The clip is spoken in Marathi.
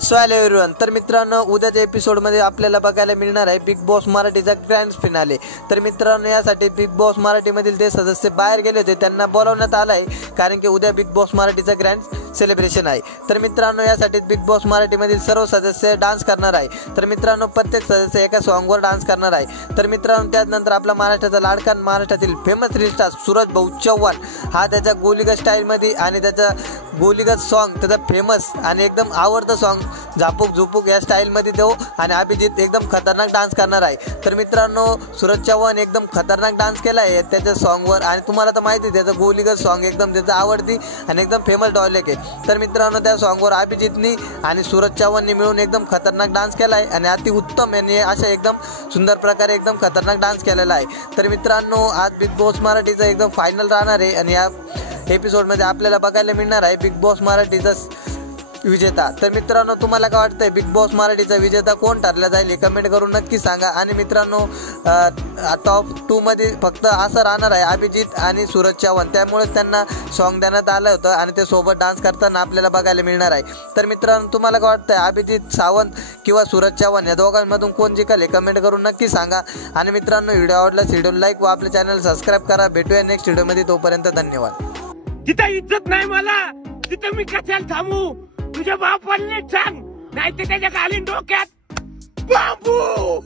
सो हॅलो एव्हरीवन, तर मित्रांनो उद्याच्या एपिसोडमध्ये आपल्याला बघायला मिळणार आहे बिग बॉस मराठीचा ग्रँड फिनाले। तर मित्रांनो यासाठी बिग बॉस मराठीमधील जे सदस्य बाहेर गेले होते त्यांना बोलावण्यात आलं आहे, कारण की उद्या बिग बॉस मराठीचा ग्रँड सेलिब्रेशन आहे। तर मित्रांनो यासाठी बिग बॉस मराठीमधील सर्व सदस्य डान्स करणार आहे। तर मित्रांनो प्रत्येक सदस्य एका सॉन्गवर डान्स करणार आहे। तर मित्रांनो त्यानंतर आपला महाराष्ट्राचा लाडका महाराष्ट्रातील फेमस रील स्टार सूरज भाऊ चव्हाण हा त्याच्या गोलीगत स्टाईलमध्ये आणि त्याचा गोलीगत सॉन्ग त्याचा फेमस आणि एकदम आवडतं सॉन्ग झापूक झुपूक या स्टाईलमध्ये तो आणि अभिजित एकदम खतरनाक डान्स करणार आहे। तर मित्रांनो सूरज चव्हाण एकदम खतरनाक डान्स केला आहे त्याच्या सॉन्गवर आणि तुम्हाला तर माहिती त्याचं गोलीगत सॉन्ग एकदम त्याचं आवडती आणि एकदम फेमस डायलॉग आहे। तर मित्रांनो त्या सॉन्गवर अभिजितनी आणि सूरज चव्हाणनी मिळून एकदम खतरनाक डान्स केला आहे आणि अति उत्तम यांनी अशा एकदम सुंदर प्रकारे एकदम खतरनाक डान्स केलेला आहे। तर मित्रांनो आज बिग बॉस मराठीचा एकदम फायनल राहणार आहे आणि या एपिसोडमध्ये आपल्याला बघायला मिळणार आहे बिग बॉस मराठीचा विजेता। तर मित्रांनो तुम्हाला काय वाटतंय बिग बॉस मराठीचा विजेता कोण ठरला जाईल हे कमेंट करून नक्की सांगा। आणि मित्रांनो टॉप 2 मध्ये फक्त असं राहणार आहे अभिजित आणि सूरज चव्हाण, त्यामुळे त्यांना सॉन्ग देण्यात आलं होतं आणि ते सोबत डान्स करताना आपल्याला बघायला मिळणार आहे। तर मित्रांनो तुम्हाला काय वाटतंय अभिजित सावंत किंवा सूरज चव्हाण या दोघांमधून कोण जिंकेल हे कमेंट करून नक्की सांगा। आणि मित्रांनो व्हिडिओ आवडल्यास व्हिडिओ लाईक व आपल्या चॅनल सबस्क्राईब करा। भेटूया नेक्स्ट व्हिडिओमध्ये, तोपर्यंत धन्यवाद। तिथं इज्जत नाही मला, तिथं मी कशाला थांबू? तुझ्या बापाने सांग, नाही तर त्याच्या खाली डोक्यात बाबू।